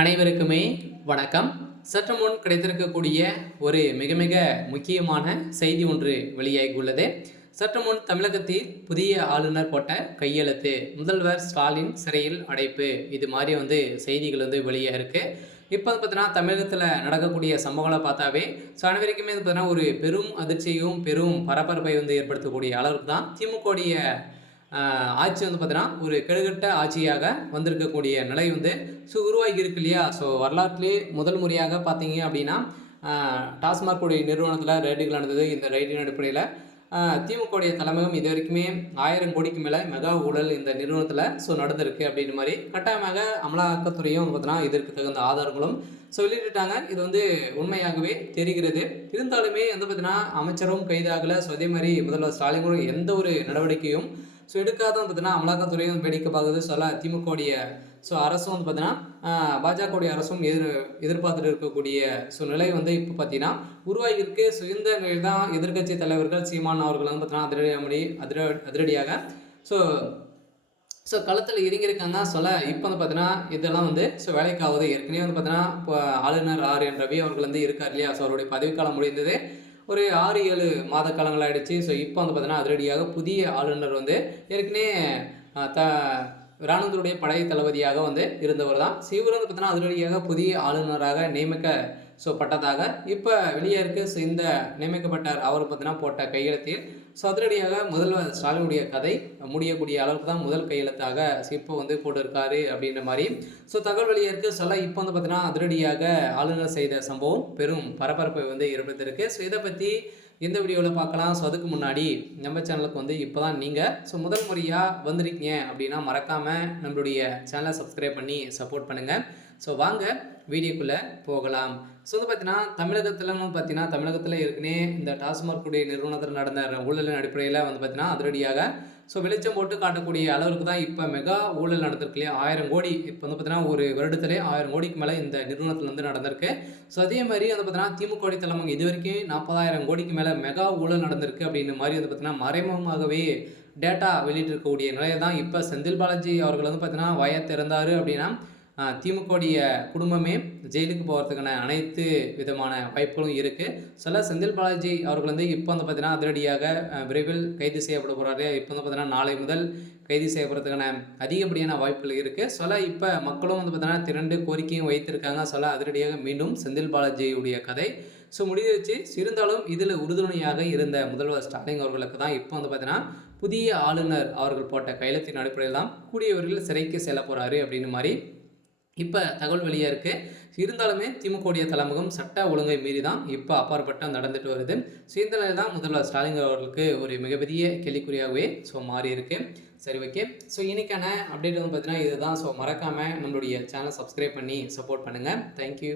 அனைவருக்குமே வணக்கம். சற்று முன் கிடைத்திருக்கக்கூடிய ஒரு மிக மிக முக்கியமான செய்தி ஒன்று வெளியாகியுள்ளது. சற்று முன் தமிழகத்தில் புதிய ஆளுநர் போட்ட கையெழுத்து, முதல்வர் ஸ்டாலின் சிறையில் அடைப்பு, இது மாதிரி செய்திகள் வெளியாக இருக்கு. இப்போ பார்த்தீங்கன்னா தமிழகத்தில் நடக்கக்கூடிய சம்பவங்களை பார்த்தாவே அனைவருக்குமே பார்த்தீங்கன்னா ஒரு பெரும் அதிர்ச்சியும் பெரும் பரபரப்பை ஏற்படுத்தக்கூடிய அளவுக்கு தான் திமுகவுடைய ஆட்சி பார்த்தீங்கன்னா ஒரு கெடுகட்ட ஆட்சியாக வந்திருக்கக்கூடிய நிலை உருவாகி இருக்கு இல்லையா. ஸோ வரலாற்றிலே முதல் முறையாக பார்த்தீங்க அப்படின்னா டாஸ்மாக் உடைய நிறுவனத்தில் ரைடுகள் நடந்தது. இந்த ரைடின் அடிப்படையில் திமுகவுடைய தலைமையும் இது வரைக்குமே 1000 கோடிக்கு மேலே மெகா ஊழல் இந்த நிறுவனத்தில் நடந்திருக்கு அப்படின்ற மாதிரி கட்டாயமாக அமலாக்கத்துறையும் பார்த்தீங்கன்னா இதற்கு தகுந்த ஆதாரங்களும் வெளியிட்டாங்க. இது உண்மையாகவே தெரிகிறது. இருந்தாலுமே பார்த்தீங்கன்னா அமைச்சரும் கைதாகலை. ஸோ அதே மாதிரி முதல்வர் ஸ்டாலின் எந்த ஒரு நடவடிக்கையும் எடுக்காத பார்த்தீங்கன்னா அமலாக்கத்துறையும் வேடிக்கை பார்க்குது. சொல்ல திமுகவுடைய அரசும் பார்த்தீங்கன்னா பாஜகவுடைய அரசும் எதிர்பார்த்துட்டு இருக்கக்கூடிய நிலை இப்போ பார்த்தீங்கன்னா உருவாகியிருக்கு. இந்த நிலையில் தான் எதிர்கட்சி தலைவர்கள் சீமான் அவர்கள் பார்த்தீங்கன்னா அதிரடியாக களத்தில் இறங்கியிருக்காங்க. இப்போ பார்த்தீங்கன்னா இதெல்லாம் வேலைக்காவது. ஏற்கனவே பார்த்தீங்கன்னா இப்போ ஆளுநர் RN ரவி அவர்கள் இருக்கார் இல்லையா. அவருடைய பதவிக்காலம் முடிந்தது ஒரு 6-7 மாத காலங்கள் ஆகிடுச்சு. இப்போ பார்த்தீங்கன்னா அதிரடியாக புதிய ஆளுநர் ஏற்கனவே இராணுவத்துடைய படை தளபதியாக இருந்தவர் தான். இவர் பார்த்தீங்கன்னா அதிரடியாக புதிய ஆளுநராக பட்டதாக இப்போ வெளியே இருக்குது. இந்த நியமிக்கப்பட்டார் அவர் பார்த்தீங்கன்னா போட்ட கையெழுத்தில் அதிரடியாக முதல்வர் ஸ்டாலினுடைய கதை முடியக்கூடிய அளவுக்கு தான் முதல் கையெழுத்தாக இப்போ போட்டிருக்காரு அப்படின்ற மாதிரி தகவல் வெளியே இருக்குது. இப்போ பார்த்தீங்கன்னா அதிரடியாக ஆளுநர் செய்த சம்பவம் பெரும் பரபரப்பை ஏற்படுத்தியிருக்கு. இதை பற்றி இந்த வீடியோவில் பார்க்கலாம். அதுக்கு முன்னாடி நம்ம சேனலுக்கு இப்போ தான் நீங்கள் முதல் முறையாக வந்திருக்கீங்க அப்படின்னா மறக்காமல் நம்மளுடைய சேனலை சப்ஸ்கிரைப் பண்ணி சப்போர்ட் பண்ணுங்கள். வாங்க வீடியோக்குள்ளே போகலாம். பார்த்தீங்கன்னா தமிழகத்தில் ஏற்கனவே இந்த டாஸ்மாக் உடைய நிறுவனத்தில் நடந்த ஊழலின் அடிப்படையில் பார்த்தீங்கன்னா அதிரடியாக வெளிச்சம் போட்டு காட்டக்கூடிய அளவுக்கு தான் இப்போ மெகா ஊழல் நடந்திருக்கு இல்லையா. 1000 கோடி இப்போ பார்த்தீங்கன்னா ஒரு வருடத்திலே 1000 கோடிக்கு மேலே இந்த நிறுவனத்தில் நடந்திருக்கு. அதே மாதிரி பார்த்தீங்கன்னா திமுக தலைமை இது வரைக்கும் 40,000 கோடிக்கு மேலே மெகா ஊழல் நடந்திருக்கு அப்படின்னு மாதிரி பார்த்தீங்கன்னா மறைமுகமாகவே டேட்டா வெளியிட்டிருக்கக்கூடிய நிலையை தான் இப்போ செந்தில் பாலாஜி அவர்கள் பார்த்தீங்கன்னா வாயை திறந்தார் அப்படின்னா திமுகவுடைய குடும்பமே ஜெயிலுக்கு போகிறதுக்கான அனைத்து விதமான வாய்ப்புகளும் இருக்குது. செந்தில் பாலாஜி அவர்கள் இப்போ பார்த்தீங்கன்னா அதிரடியாக விரைவில் கைது செய்யப்பட போகிறாரு. இப்போ பார்த்தீங்கன்னா நாளை முதல் கைது செய்யப்படுறதுக்கான அதிகப்படியான வாய்ப்புகள் இருக்குது. இப்போ மக்களும் பார்த்தீங்கன்னா திரண்டு கோரிக்கையும் வைத்திருக்காங்க. அதிரடியாக மீண்டும் செந்தில் பாலாஜியுடைய கதை முடிஞ்சிருச்சு. இருந்தாலும் இதில் உறுதுணையாக இருந்த முதல்வர் ஸ்டாலின் அவர்களுக்கு தான் இப்போ பார்த்தீங்கன்னா புதிய ஆளுநர் அவர்கள் போட்ட கையெழுத்தின் அடிப்படையில் தான் கூடியவர்கள் சிறைக்கு செல்ல போகிறாரு அப்படின்னு மாதிரி இப்போ தகவல் வெளியாக இருக்குது. இருந்தாலுமே திமுகவுடைய தலைமுகம் சட்ட ஒழுங்கை மீறி தான் இப்போ அப்பாற்பட்டு நடந்துட்டு வருது. இந்த நிலையில் தான் முதல்வர் ஸ்டாலின் அவர்களுக்கு ஒரு மிகப்பெரிய கேள்விக்குறியாகவே மாறி இருக்கு. சரி, ஓகே. இன்னைக்கான அப்டேட் பார்த்தீங்கன்னா இதுதான். மறக்காமல் நம்மளுடைய சேனலை சப்ஸ்கிரைப் பண்ணி சப்போர்ட் பண்ணுங்கள். தேங்க்யூ.